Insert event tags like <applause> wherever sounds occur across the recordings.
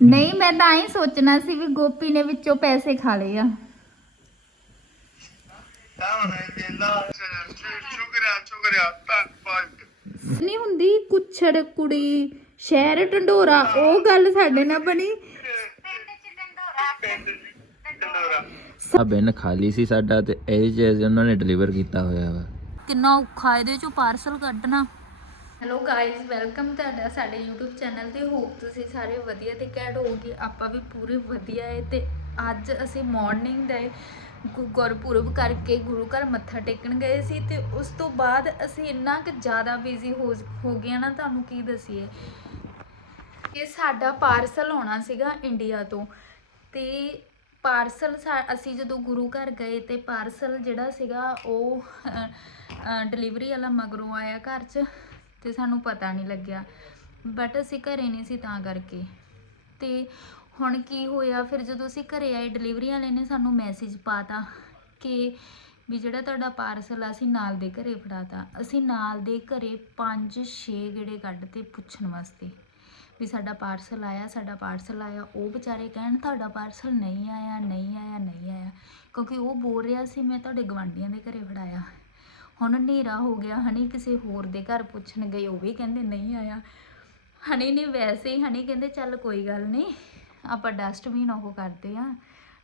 ਨਹੀਂ ਮੈਂ ਤਾਂ ਹੀ ਸੋਚਣਾ ਸੀ ਵੀ ਗੋਪੀ ਨੇ ਵਿੱਚੋਂ ਪੈਸੇ ਖਾ ਲਏ ਆ। ਸ਼ੁਕਰੀਆ ਸ਼ੁਕਰੀਆ ਧੰਨਵਾਦ ਨਹੀਂ ਹੁੰਦੀ ਕੁੱਛੜ ਕੁੜੀ ਸ਼ਹਿਰ ਢੰਡੋਰਾ ਉਹ ਗੱਲ ਸਾਡੇ ਨਾਲ ਬਣੀ। ਆ ਬਿਨ ਖਾਲੀ ਸੀ ਸਾਡਾ ਤੇ ਇਹ ਚੀਜ਼ ਉਹਨਾਂ ਨੇ ਡਿਲੀਵਰ ਕੀਤਾ ਹੋਇਆ ਵਾ। ਕਿੰਨਾ ਔਖਾ ਇਹਦੇ ਚੋਂ ਪਾਰਸਲ ਕੱਢਣਾ। ਹੈਲੋ ਗਾਇਜ਼ ਵੈਲਕਮ ਤੁਹਾਡਾ ਸਾਡੇ YouTube ਚੈਨਲ ਤੇ। ਹੋਪ ਤੁਸੀਂ ਸਾਰੇ ਵਧੀਆ ਤੇ ਕੈਡ ਹੋਗੇ ਆਪਾਂ ਵੀ ਪੂਰੇ ਵਧੀਆ ਹੈ ਤੇ ਅੱਜ ਅਸੀਂ ਮਾਰਨਿੰਗ ਦਾ ਗੁ- ਗੁਰਪੁਰਬ ਕਰਕੇ ਗੁਰੂ ਘਰ ਮੱਥਾ ਟੇਕਣ ਗਏ ਸੀ ਤੇ ਉਸ ਤੋਂ ਬਾਅਦ ਅਸੀਂ ਇੰਨਾ ਕਿ ਜ਼ਿਆਦਾ ਬਿਜ਼ੀ ਹੋ ਹੋ ਗਏ ਨਾ, ਤੁਹਾਨੂੰ ਕੀ ਦਸੀਏ। ਕਿ ਸਾਡਾ ਪਾਰਸਲ ਆਉਣਾ ਸੀਗਾ ਇੰਡੀਆ ਤੋਂ। ਤੇ ਪਾਰਸਲ ਅਸੀਂ ਜਦੋਂ ਗੁਰੂ ਘਰ ਗਏ ਤੇ ਪਾਰਸਲ ਜਿਹੜਾ ਸੀਗਾ ਉਹ ਡਿਲੀਵਰੀ ਵਾਲਾ ਮਗਰੋਂ ਆਇਆ ਘਰ 'ਚ। ਤੇ ਸਾਨੂੰ ਪਤਾ ਨਹੀਂ ਲੱਗਿਆ। ਬਟ ਅਸੀਂ ਘਰੇ ਨਹੀਂ ਸੀ ਤਾਂ ਕਰਕੇ। ਤੇ ਹੁਣ ਕੀ ਹੋਇਆ, ਫਿਰ ਜਦੋਂ ਅਸੀਂ ਘਰੇ ਆਏ ਡਿਲੀਵਰੀ ਵਾਲੇ ਨੇ ਸਾਨੂੰ ਮੈਸੇਜ ਪਾਤਾ ਕਿ ਵੀ ਜਿਹੜਾ ਤੁਹਾਡਾ ਪਾਰਸਲ ਆ, ਅਸੀਂ ਨਾਲ ਦੇ ਘਰੇ ਫੜਾਤਾ। ਅਸੀਂ ਨਾਲ ਦੇ ਘਰੇ 5-6 ਗੇੜੇ ਕੱਢ ਤੇ ਪੁੱਛਣ ਵਾਸਤੇ ਵੀ ਸਾਡਾ ਪਾਰਸਲ ਆਇਆ, ਸਾਡਾ ਪਾਰਸਲ ਆਇਆ। ਉਹ ਵਿਚਾਰੇ ਕਹਿਣ, ਤੁਹਾਡਾ ਪਾਰਸਲ ਨਹੀਂ ਆਇਆ ਨਹੀਂ ਆਇਆ ਨਹੀਂ ਆਇਆ। ਕਿਉਂਕਿ ਉਹ ਬੋਲ ਰਿਹਾ ਸੀ, ਮੈਂ ਤੁਹਾਡੇ ਗਵਾਂਢੀਆਂ ਦੇ ਘਰੇ ਫੜਾਇਆ। ਹੁਣ ਹਨੇਰਾ ਹੋ ਗਿਆ, ਹਨੀ ਕਿਸੇ ਹੋਰ ਦੇ ਘਰ ਪੁੱਛਣ ਗਏ ਉਹ ਵੀ ਕਹਿੰਦੇ ਨਹੀਂ ਆਇਆ। ਹਨੀ ਨੇ ਵੈਸੇ ਹੀ, ਹਨੀ ਕਹਿੰਦੇ, ਚੱਲ ਕੋਈ ਗੱਲ ਨਹੀਂ, ਆਪਾਂ ਡਸਟਬਿਨ ਉਹ ਕਰਦੇ ਆ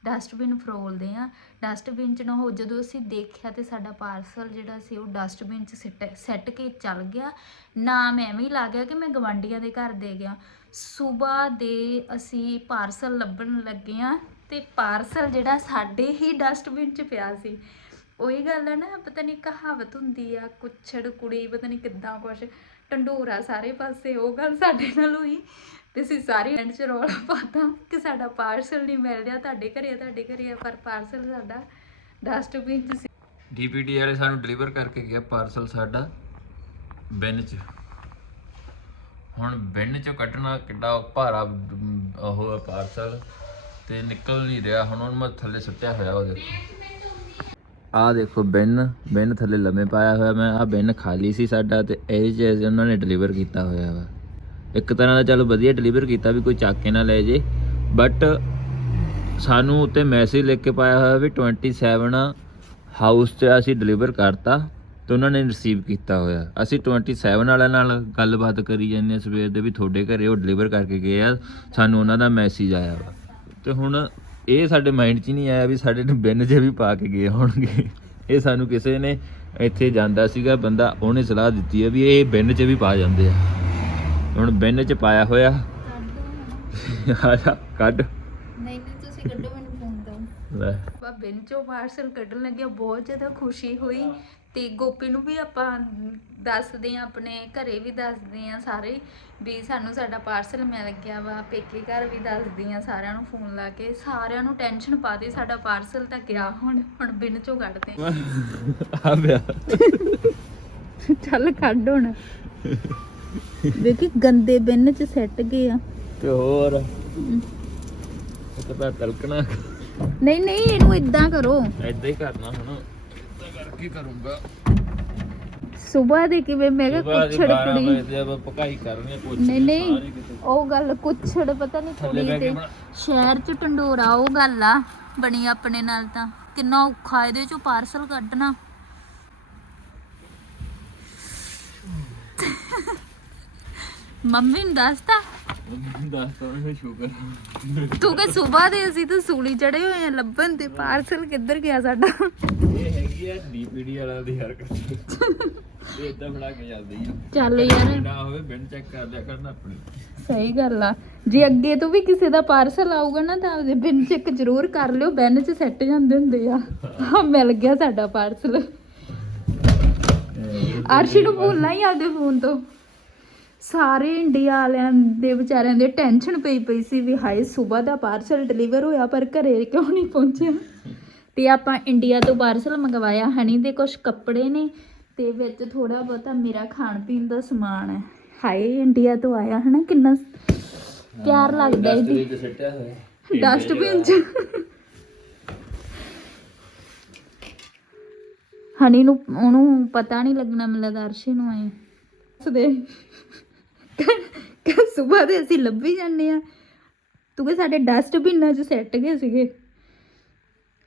ਡਸਟਬਿਨ ਫਰੋਲਦੇ ਆ ਡਸਟਬਿਨ ਚ ਨਾ ਉਹ ਜਦੋਂ ਅਸੀਂ ਦੇਖਿਆ ਤੇ ਸਾਡਾ ਪਾਰਸਲ ਜਿਹੜਾ ਸੀ, ਉਹ ਡਸਟਬਿਨ ਚ ਸਿੱਟ ਸੈੱਟ ਕੇ ਚੱਲ ਗਿਆ। ਨਾਮ ਐਵੇਂ ਹੀ ਲਾ ਗਿਆ ਕਿ ਮੈਂ ਗਵਾਂਢੀਆਂ ਦੇ ਘਰ ਦੇ ਗਿਆ। ਸਵੇਰ ਦੇ ਅਸੀਂ ਪਾਰਸਲ ਲੱਭਣ ਲੱਗੇ ਆ ਤੇ ਪਾਰਸਲ ਜਿਹੜਾ ਸਾਡੇ ਹੀ ਡਸਟਬਿਨ ਚ ਪਿਆ ਸੀ। ਉਹੀ ਗੱਲ ਹੈ ਨਾ ਪਤਾ ਨਹੀਂ ਕਹਾਵਤ ਹੁੰਦੀ ਆ ਕੁੱਛੜ ਕੁੜੀ ਪਤਾ ਨਹੀਂ ਕਿੱਦਾਂ ਕੁਛ ਢੰਡੋਰਾ ਸਾਰੇ ਪਾਸੇ ਉਹ ਗੱਲ ਸਾਡੇ ਨਾਲ ਹੋਈ। ਤੇ ਅਸੀਂ ਸਾਰੇ ਐਂਡ ਚ ਰੌਲਾ ਪਾਤਾ ਕਿ ਸਾਡਾ ਪਾਰਸਲ ਨਹੀਂ ਮਿਲ ਰਿਹਾ ਤੁਹਾਡੇ ਘਰੇ ਆ, ਤੁਹਾਡੇ ਘਰੇ ਆ, ਪਰ ਪਾਰਸਲ ਸਾਡਾ ਡਸਟਬਿਨ ਚ ਸੀ। ਡੀਪੀਡੀ ਵਾਲੇ ਸਾਨੂੰ ਡਿਲੀਵਰ ਕਰਕੇ ਗਿਆ ਪਾਰਸਲ ਸਾਡਾ ਬਿਨ ਚ। ਹੁਣ ਬਿਨ ਚੋਂ ਕੱਢਣਾ ਕਿੱਡਾ ਭਾਰਾ ਅਮ, ਉਹ ਪਾਰਸਲ ਤੇ ਨਿਕਲ ਨਹੀਂ ਰਿਹਾ ਹੁਣ ਉਹਨੂੰ ਮੈਂ ਥੱਲੇ ਸੁੱਟਿਆ ਹੋਇਆ ਉਹ ਦੇਖੋ ਆ ਦੇਖੋ ਬਿਨ ਬਿਨ ਥੱਲੇ ਲੰਮੇ ਪਾਇਆ ਹੋਇਆ ਮੈਂ ਆ ਬਿਨ ਖਾਲੀ ਸੀ ਸਾਡਾ ਤੇ ਇਹ ਚੀਜ਼ ਉਹਨਾਂ ਨੇ ਡਿਲੀਵਰ ਕੀਤਾ ਹੋਇਆ ਵਾ। ਇੱਕ ਤਰ੍ਹਾਂ ਦਾ ਚਲੋ ਵਧੀਆ ਡਿਲੀਵਰ ਕੀਤਾ ਵੀ ਕੋਈ ਚੱਕ ਕੇ ਨਾ ਲੈ ਜੇ ਬਟ ਸਾਨੂੰ ਉੱਤੇ ਮੈਸੇਜ ਲਿਖ ਕੇ ਪਾਇਆ ਹੋਇਆ ਵੀ 27 ਹਾਊਸ ਤੇ ਅਸੀਂ ਡਿਲੀਵਰ ਕਰਤਾ ਤੇ ਉਹਨਾਂ ਨੇ ਰਿਸੀਵ ਕੀਤਾ ਹੋਇਆ। ਅਸੀਂ 27 ਵਾਲਿਆਂ ਨਾਲ ਗੱਲਬਾਤ ਕਰੀ ਜਾਂਦੇ ਹਾਂ ਸਵੇਰ ਦੇ ਵੀ ਤੁਹਾਡੇ ਘਰੇ ਉਹ ਡਿਲੀਵਰ ਕਰਕੇ ਗਏ ਆ, ਸਾਨੂੰ ਉਹਨਾਂ ਦਾ ਮੈਸੇਜ ਆਇਆ ਵਾ। ਤੇ ਹੁਣ ਇਹ ਸਾਡੇ ਮਾਈਂਡ 'ਚ ਨਹੀਂ ਆਇਆ ਵੀ ਸਾਡੇ ਨੂੰ ਬਿੰਨ ਜੇ ਵੀ ਪਾ ਕੇ ਗਏ ਹੋਣਗੇ। ਇਹ ਸਾਨੂੰ ਕਿਸੇ ਨੇ ਇੱਥੇ ਜਾਂਦਾ ਸੀਗਾ ਬੰਦਾ ਉਹਨੇ ਸਲਾਹ ਦਿੱਤੀ ਹੈ ਵੀ ਇਹ ਬਿੰਨ 'ਚ ਵੀ ਪਾ ਜਾਂਦੇ ਆ। ਹੁਣ ਬਿੰਨ 'ਚ ਪਾਇਆ ਹੋਇਆ। ਆ ਜਾ ਕੱਢ। ਨਹੀਂ ਨਹੀਂ ਤੁਸੀਂ ਕੱਢੋ ਮੈਨੂੰ ਫੋਨ ਦਿਓ। ਲੈ। ਆਪਾਂ ਬੈਂਚੋਂ ਪਾਰਸਲ ਕੱਢਣ ਲੱਗਿਆ ਬਹੁਤ ਜ਼ਿਆਦਾ ਖੁਸ਼ੀ ਹੋਈ। ਤੇ ਗੋਪੀ ਨੂੰ ਵੀ ਆਪਾਂ ਦੱਸਦੇ ਆ ਆਪਣੇ ਘਰੇ ਵੀ ਦੱਸਦੇ ਆ ਸਾਰੇ ਵੀ ਸਾਨੂੰ ਸਾਡਾ ਪਾਰਸਲ ਮਿਲ ਗਿਆ ਵਾ ਪੇਕੇ ਘਰ ਵੀ ਦੱਸਦੀ ਆ ਸਾਰਿਆਂ ਨੂੰ ਫੋਨ ਲਾ ਕੇ। ਸਾਰਿਆਂ ਨੂੰ ਟੈਨਸ਼ਨ ਪਾਤੀ ਸਾਡਾ ਪਾਰਸਲ ਤਾਂ ਗਿਆ ਹੁਣ ਹੁਣ ਬਿਨ ਚੋਂ ਕੱਢਦੇ ਆ। ਚੱਲ ਕੱਢ ਹੁਣ। ਦੇਖੀ ਗੰਦੇ ਬਿਨ ਚ ਸੈੱਟ ਗਏ ਆ। ਤੇ ਹੋਰ? ਇਹ ਤਾਂ ਤਲਕਣਾ ਨਹੀਂ ਨਹੀਂ ਇਹਨੂੰ ਇਦਾਂ ਕਰੋ। ਐਦਾਂ ਹੀ ਕਰਨਾ ਹੁਣ। ਕਰਕੇ ਕਰੂੰਗਾ? ਸਵੇਰ ਦੇ ਕਿਵੇਂ ਮੈਂ ਕਿਹਾ ਕੁੱਛੜ 12 ਕੁੜੀ। ਵਜੇ ਦੇ ਆਪਾਂ ਪਕਾਈ ਕਰਨੀ ਕੁਛ ਨਹੀਂ ਨਹੀਂ ਉਹ ਗੱਲ ਕੁੱਛੜ ਪਤਾ ਨਹੀਂ ਕੇ ਤੇ ਸ਼ਹਿਰ ਚ ਢੰਡੋਰਾ ਉਹ ਗੱਲ ਆ ਬਣੀ ਆਪਣੇ ਨਾਲ ਤਾਂ। ਕਿੰਨਾ ਔਖਾ ਇਹਦੇ ਚੋਂ ਪਾਰਸਲ ਕੱਢਣਾ। ਮੰਮੀ ਨੂੰ ਦੱਸਤਾ ਤੂੰ। ਕਿ ਸਵੇਰ ਦੇ ਅਸੀਂ ਤਾਂ ਸੂਲੀ ਚੜੇ ਹੋਏ ਆ ਲੱਭਣ ਤੇ ਪਾਰਸਲ ਕਿੱਧਰ ਗਿਆ ਸਾਡਾ। ਇਹ ਹੈਗੀ ਆ ਡੀਪੀਡੀ ਵਾਲਾ ਦੀ ਹਰਕਤ ਇਹ ਇਦਾਂ ਬਣਾ ਕੇ ਜਾਂਦੀ ਆ। ਚੱਲ ਯਾਰ। ਨਾ ਹੋਵੇ ਬਿਨ ਚੈੱਕ ਕਰ ਲਿਆ ਕਰਨਾ ਆਪਣੀ। ਸਹੀ ਗੱਲ ਆ। ਜੇ ਅੱਗੇ ਤੋਂ ਵੀ ਕਿਸੇ ਦਾ ਪਾਰਸਲ ਆਊਗਾ ਨਾ ਤਾਂ ਉਹਦੇ ਬਿਨ ਚੈੱਕ ਜ਼ਰੂਰ ਕਰ ਲਿਓ। ਬੈਨ 'ਚ ਸੈੱਟ ਜਾਂਦੇ ਹੁੰਦੇ ਆ। ਆ ਮਿਲ ਗਿਆ ਸਾਡਾ ਪਾਰਸਲ ਅਰਸ਼ੀ ਨੂੰ ਭੁੱਲਣਾ ਹੀ ਫੋਨ ਤੋਂ। ਸਾਰੇ ਇੰਡੀਆ ਵਾਲਿਆਂ ਦੇ ਵਿਚਾਰਿਆਂ ਦੇ ਟੈਨਸ਼ਨ ਪਈ ਪਈ ਸੀ ਵੀ ਹਾਏ ਸਵੇਰ ਦਾ ਪਾਰਸਲ ਡਿਲੀਵਰ ਹੋਇਆ ਪਰ ਘਰੇ ਕਿਉਂ ਨਹੀਂ ਪਹੁੰਚਿਆ? ਤੇ ਆਪਾਂ ਇੰਡੀਆ ਤੋਂ ਪਾਰਸਲ ਮੰਗਵਾਇਆ। ਹਨੀ ਦੇ ਕੁਝ ਕੱਪੜੇ ਨੇ ਤੇ ਵਿੱਚ ਥੋੜਾ ਬਹੁਤਾ ਮੇਰਾ ਖਾਣ ਪੀਣ ਦਾ ਸਮਾਨ ਹੈ। ਹਾਏ ਇੰਡੀਆ ਤੋਂ ਆਇਆ ਹਨਾ ਕਿੰਨਾ ਪਿਆਰ ਲੱਗਦਾ ਇਹਦੀ। ਡਸਟਬਿਨ ਚ ਹਨੀ <laughs> ਨੂੰ ਉਹਨੂੰ ਪਤਾ ਨਹੀਂ ਲੱਗਣਾ ਮੈਨੂੰ ਲੱਗਦਾ ਅਰਸ਼ੀ ਨੂੰ ਆਏ। ਸਦੇ ਕਿ ਸਵੇਰ ਦੇ ਅਸੀਂ ਲੱਭੀ ਜਾਂਦੇ ਆ ਤੂੰ ਕਿ ਸਾਡੇ ਡਸਟਬਿਨਾਂ 'ਚ ਸੈੱਟ ਗਏ ਸੀਗੇ?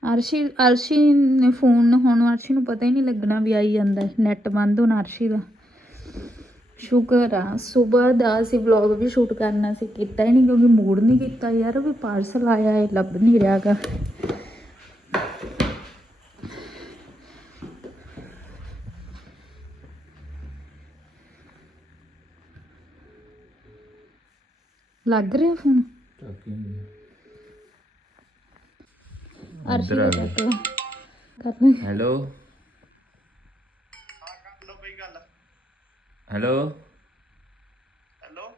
ਅਰਸ਼ੀ ਅਰਸ਼ੀ ਨੇ ਫੋਨ ਹੁਣ ਅਰਸ਼ੀ ਨੂੰ ਪਤਾ ਹੀ ਨਹੀਂ ਲੱਗਣਾ ਵੀ ਆਈ ਜਾਂਦਾ ਨੈਟ ਬੰਦ ਹੋਣਾ ਅਰਸ਼ੀ ਦਾ। ਸ਼ੁਕਰ ਆ। ਸਵੇਰ ਦਾ ਅਸੀਂ ਵਲੌਗ ਵੀ ਸ਼ੂਟ ਕਰਨਾ ਸੀ। ਕੀਤਾ ਹੀ ਨਹੀਂ ਕਿਉਂਕਿ ਮੂਡ ਨਹੀਂ ਕੀਤਾ। ਯਾਰ ਵੀ ਪਾਰਸਲ ਆਇਆ ਹੈ, ਲੱਭ ਨਹੀਂ ਰਿਹਾਗਾ ਲੱਗ ਰਿਹਾ ਫੋਨ ਅਰਸ਼ੀ ਦਾ ਚੱਕ ਲਾ। ਕਰ ਲੈ ਹੈਲੋ ਹਾਂ ਕਰ ਲਓ ਬਈ ਗੱਲ ਹੈਲੋ ਹੈਲੋ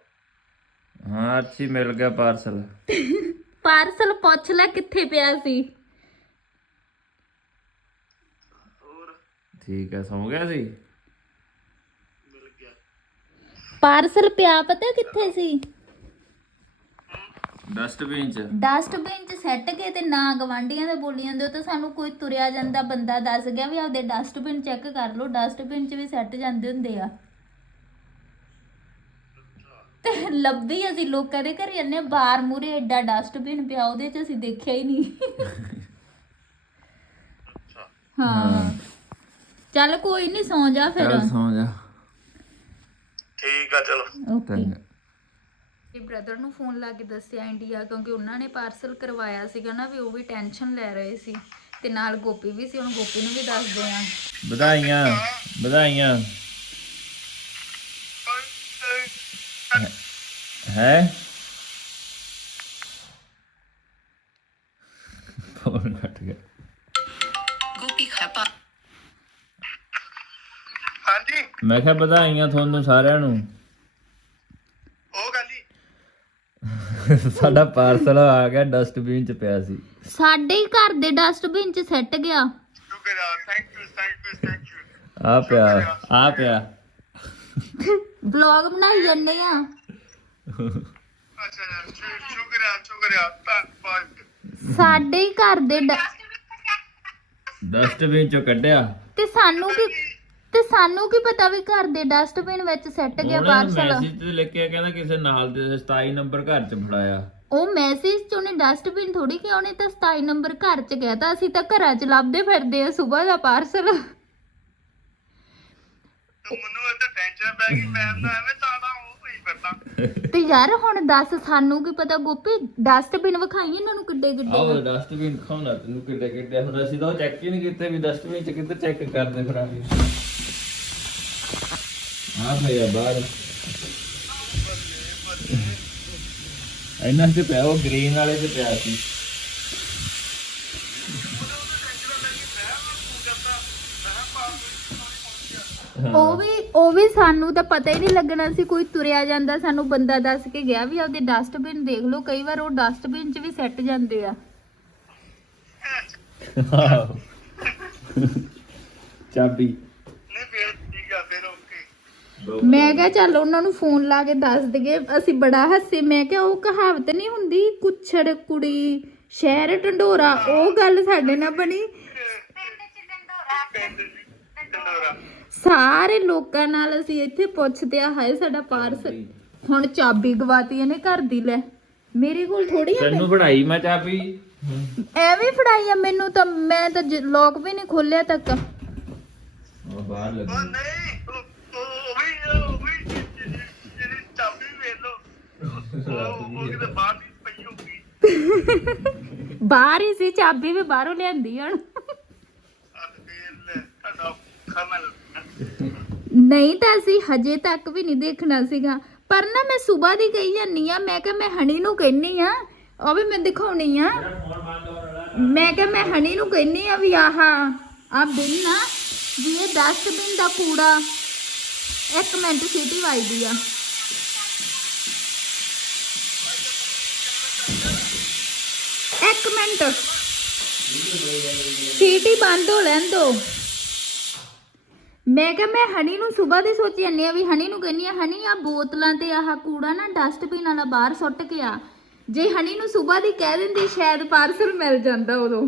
ਹਾਂ ਅਰਸ਼ੀ ਮਿਲ ਗਿਆ ਪਾਰਸਲ ਪਾਰਸਲ ਪੁੱਛ ਲੈ ਕਿੱਥੇ ਪਿਆ ਸੀ ਹੋਰ ਠੀਕ ਹੈ ਸੌਂ ਗਿਆ ਸੀ ਮਿਲ ਗਿਆ ਪਾਰਸਲ ਪਿਆ ਪਤਾ ਕਿੱਥੇ ਸੀ ਡਸਟਬਿਨ ਚ। ਡਸਟਬਿਨ 'ਚ ਸੱਟ ਗਏ ਤੇ ਨਾ ਗਵਾਂਡੀਆਂ ਦੇ ਬੋਲੀ ਜਾਂਦੇ ਉਹ ਤਾਂ ਸਾਨੂੰ ਕੋਈ ਤੁਰਿਆ ਜਾਂਦਾ ਬੰਦਾ ਦੱਸ ਗਿਆ ਵੀ ਆਪਦੇ ਡਸਟਬਿਨ ਚੈੱਕ ਕਰ ਲਓ ਡਸਟਬਿਨ 'ਚ ਵੀ ਸੱਟ ਜਾਂਦੇ ਹੁੰਦੇ ਆ। ਤੇ ਲੱਭੀ ਅਸੀਂ ਲੋਕਾਂ ਦੇ ਘਰੇ ਜਾਂਦੇ ਹਾਂ, ਬਾਹਰ ਮੂਰੇ ਐਡਾ ਡਸਟਬਿਨ ਪਿਆ ਉਹਦੇ 'ਚ ਅਸੀਂ ਦੇਖਿਆ ਹੀ ਨਹੀਂ। ਹਾਂ। ਚੱਲ ਕੋਈ ਨਹੀਂ ਸੌਂ ਜਾ ਫਿਰ। ਚੱਲ ਸੌਂ ਜਾ। ਠੀਕ ਆ ਚਲੋ। ਓਕੇ ਚੰਗਾ। ਤੇ ਬ੍ਰਦਰ ਨੂੰ ਫੋਨ ਲਾ ਕੇ ਦੱਸਿਆ ਇੰਡੀਆ ਕਿਉਂਕਿ ਉਹਨਾਂ ਨੇ ਪਾਰਸਲ ਕਰਵਾਇਆ ਸੀਗਾ ਨਾ ਵੀ ਉਹ ਵੀ ਟੈਨਸ਼ਨ ਲੈ ਰਹੇ ਸੀ ਤੇ ਨਾਲ ਗੋਪੀ ਵੀ ਸੀ ਹੁਣ ਗੋਪੀ ਨੂੰ ਵੀ ਦੱਸਦੇ ਆਂ ਵਧਾਈਆਂ ਵਧਾਈਆਂ। ਹੈ? ਫੋਨ ਕੱਟ ਗਿਆ। ਹਾਂਜੀ। ਮੈਂ ਕਿਹਾ ਵਧਾਈਆਂ ਤੁਹਾਨੂੰ ਸਾਰਿਆਂ ਨੂੰ ਉਹ ਗੱਲ ਹੀ ਸਾਡਾ ਪਾਰਸਲ ਆ ਗਿਆ ਡਸਟਬਿਨ ਚ ਪਿਆ ਸੀ। ਸਾਡੇ ਹੀ ਘਰ ਦੇ ਡਸਟਬਿਨ 'ਚ ਸੱਟ ਗਿਆ। ਸ਼ੁਕਰ ਆ thank you thank you thank you ਆ ਪਿਆ ਆ। ਪਿਆ। ਵਲੌਗ ਬਣਾਈ ਜੰਨੇ ਆ। ਅੱਛਾ ਯਾਰ, ਸ਼ੁ- ਸ਼ੁਕਰ ਆ ਸ਼ੁਕਰ ਆ ਧੰਨਵਾਦ। ਸਾਡੇ ਹੀ ਘਰ ਦੇ ਡ- ਡਸਟਬਿਨ ਚੋਂ ਕੱਢਿਆ। ਤੇ ਸਾਨੂੰ ਕੀ ਤੇ ਸਾਨੂੰ ਕੀ ਪਤਾ ਵੀ ਘਰ ਦੇ ਡਸਟਬਿਨ ਵਿੱਚ ਸੱਟ ਗਿਆ ਪਾਰਸਲ ਮੈਸੇਜ ਤੇ ਲਿਖ ਕੇ ਕਹਿੰਦਾ ਕਿਸੇ ਨਾਲ ਦੇ 27 ਨੰਬਰ ਘਰ ਚ ਫੜਾਇਆ। ਉਹ ਮੈਸੇਜ ਚ ਉਹਨੇ ਡਸਟਬਿਨ ਥੋੜੀ ਕਿ ਉਹਨੇ ਤਾਂ 27 ਨੰਬਰ ਘਰ ਚ ਗਿਆ ਤਾਂ ਅਸੀਂ ਤਾਂ ਘਰਾਂ ਚ ਲੱਭਦੇ ਫਿਰਦੇ ਆ ਸਵੇਰ ਦਾ ਪਾਰਸਲ ਤੂੰ ਮੈਨੂੰ ਇੱਥੇ ਟੈਨਸ਼ਨ ਪੈ ਗਈ ਮੈਂ ਤਾਂ ਐਵੇਂ ਤਾੜਾ ਉਹ ਹੀ ਕਰਦਾ ਤੇ ਯਾਰ ਹੁਣ ਦੱਸ ਸਾਨੂੰ ਕੀ ਪਤਾ ਗੋਪੀ ਡਸਟਬਿਨ ਵਿਖਾਈ ਇਹਨਾਂ ਨੂੰ ਕਿੱਡੇ ਕਿੱਡੇ ਆਹ ਡਸਟਬਿਨ ਖਾਉਣਾ ਤੈਨੂੰ ਕਿੱਡੇ ਕਿੱਡੇ। ਹੁਣ ਅਸੀਂ ਤਾਂ ਚੈੱਕ ਹੀ ਨਹੀਂ ਕੀਤੇ ਵੀ ਡਸਟਬਿਨ ਚ ਕਿੱਧਰ ਚੈੱਕ ਕਰਦੇ ਫਿਰਾਂਗੇ। ਆ ਭਈਆ ਬਾਹਰ। ਇਹਨਾਂ ਤੇ ਪਿਆ ਉਹ ਗ੍ਰੀਨ ਵਾਲੇ ਤੇ ਪਿਆ ਸੀ। ਉਹ ਵੀ ਉਹ ਵੀ ਸਾਨੂੰ ਤਾਂ ਪਤਾ ਹੀ ਨਹੀਂ ਲੱਗਣਾ ਸੀ ਕੋਈ ਤੁਰਿਆ ਜਾਂਦਾ ਸਾਨੂੰ ਬੰਦਾ ਦੱਸ ਕੇ ਗਿਆ ਵੀ ਆਪਦੇ ਡਸਟਬਿਨ ਦੇਖ ਲਓ ਕਈ ਵਾਰ ਉਹ ਡਸਟਬਿਨ 'ਚ ਵੀ ਸੱਟ ਜਾਂਦੇ ਆ। ਚਾਬੀ। ਨਹੀਂ ਫੇਰ ਮੈਂ ਕਿਹਾ ਚੱਲ ਉਹਨਾਂ ਨੂੰ ਫੋਨ ਲਾ ਕੇ ਦੱਸ ਦਈਏ ਅਸੀਂ ਬੜਾ ਹੱਸੇ ਮੈਂ ਕਿਹਾ ਉਹ ਕਹਾਵਤ ਨਹੀਂ ਹੁੰਦੀ ਕੁੱਛੜ ਕੁੜੀ ਸ਼ਹਿਰ ਢੰਡੋਰਾ ਉਹ ਗੱਲ ਸਾਡੇ ਨਾਲ ਬਣੀ। ਸਾਰੇ ਲੋਕਾਂ ਨਾਲ ਅਸੀਂ ਇੱਥੇ ਪੁੱਛਦੇ ਆ ਹਾਏ ਸਾਡਾ ਪਾਰਸਲ ਹੁਣ ਚਾਬੀ ਗਵਾਤੀ ਇਹਨੇ ਘਰ ਦੀ ਲੈ। ਮੇਰੇ ਕੋਲ ਥੋੜੀ ਆ ਤੈਨੂੰ ਫੜਾਈ ਮੈਂ ਚਾਬੀ? ਐਵੇਂ ਫੜਾਈ ਆ ਮੈਨੂੰ ਤਾਂ ਮੈਂ ਤਾਂ ਲੋਕ ਵੀ ਨਹੀਂ ਖੋਲਿਆ ਤੱਕ। ਉਹ ਬਾਹਰ ਉਹ ਲੱਗੀ ਨਹੀਂ ਉਹ ਵੀ ਉਹ ਵੀ ਜਿਹੜੀ ਚਾਬੀ ਵੇਖ ਲੋ ਉਹ ਉਹ ਕਿਤੇ ਬਾਹਰ ਹੀ ਪਈ ਹੋਊਗੀ ਬਾਹਰ ਹੀ ਸੀ, ਚਾਬੀ ਵੀ ਬਾਹਰੋਂ ਲਿਆਂਦੀ ਹਣ। ਅੱਜ ਫੇਰ ਤੁਹਾਡਾ ਖਮਲ ਨਹੀਂ ਤਾਂ ਅਸੀਂ ਹਜੇ ਤੱਕ ਵੀ ਨਹੀਂ ਦੇਖਣਾ ਸੀਗਾ। ਪਰ ਨਾ ਮੈਂ ਸਵੇਰ ਦੀ ਕਹੀ ਜਾਂਦੀ ਆ, ਮੈਂ ਕਿਹਾ ਮੈਂ ਹਣੀ ਨੂੰ ਕਹਿੰਨੀ ਆ, ਉਹ ਵੀ ਮੈਂ ਦਿਖਾਉਣੀ ਆ। ਮੈਂ ਕਿਹਾ ਮੈਂ ਹਣੀ ਨੂੰ ਕਹਿੰਨੀ ਆ ਵੀ ਆਹ ਆ ਬਿਨ ਨਾ, ਵੀ ਇਹ ਡਸਟਬਿਨ ਦਾ ਕੂੜਾ ਇੱਕ ਮਿੰਟ ਸੀਟੀ ਵੱਜਦੀ ਆ। ਇੱਕ ਮਿੰਟ। ਸੀਟੀ ਬੰਦ ਹੋ ਲੈਣ ਦੋ। ਮੈਂ ਕਿਹਾ ਮੈਂ ਹਨੀ ਨੂੰ ਸਵੇਰ ਦੀ ਸੋਚੀ ਜਾਂਦੀ ਆ ਵੀ ਹਨੀ ਨੂੰ ਕਹਿੰਨੀ ਆ ਹਨੀ ਆ ਬੋਤਲਾਂ ਤੇ ਆਹ ਕੂੜਾ ਨਾ ਡਸਟਬਿਨ ਵਾਲਾ ਬਾਹਰ ਸੁੱਟ ਕੇ ਆ। ਜੇ ਹਨੀ ਨੂੰ ਸਵੇਰ ਦੀ ਕਹਿ ਦਿੰਦੀ ਸ਼ਾਇਦ ਪਾਰਸਲ ਮਿਲ ਜਾਂਦਾ ਉਦੋਂ।